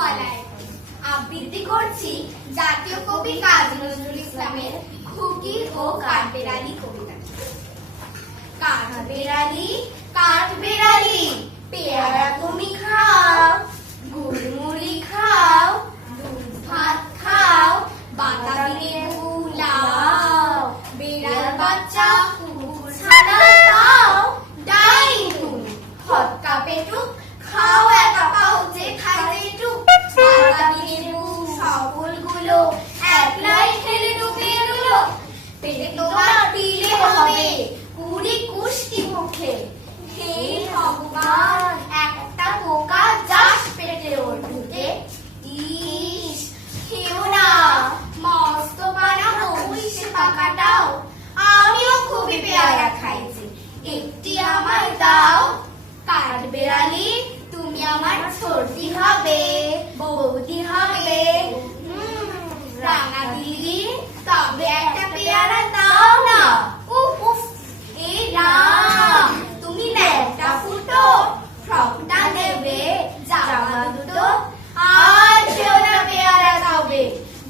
মলায় আবৃত্তি করছি জাতীয় কবি কাজী নজরুল ইসলামের খুকি ও কাঠবেড়ালি কবিতা। কাঠবেড়ালি কাঠবেড়ালি পেয়ারা তুমি খাও, গুড়মুড়ি খাও, দুধ ভাত খাও, বাতাবি লেবু লাও, বেড়াল বাচ্চা কুকুর ছানা খাও, ডাইনি তুমি হটকা পেটুক খাও, একা পাউচে খাইতে টুক, বাতাবি লেবু সকলগুলো একলাই খেলে ডুবে গেল, পেটে তোমার পিলে হবে কুড়ি কুষ্টি মুখে। হে ভগবান একটা পোকা যাস পেটে ওর ঢুকে, ইস খেও না মস্ত পানা হইস পাকাটাও, আমিও খুবই পেয়ারা খাইছি একটি আমায় দাও। কাঠবেড়ালি তুমি আমার ছোটি হবে, বৌদি হবে, রাঙা দিদি তবে একটা পেয়ারা দাও না। উফ উফ এ রাম তুমি ন্যাটা ফুটো, ফ্রকটা নেবে, জামা দুটো, আর খেও না পেয়ারা খাবে,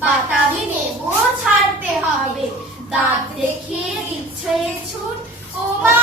বাতাবি নেবো ছাড়তে হবে, দাঁত দেখিয়ে দিচ্ছে ছুট, ও মা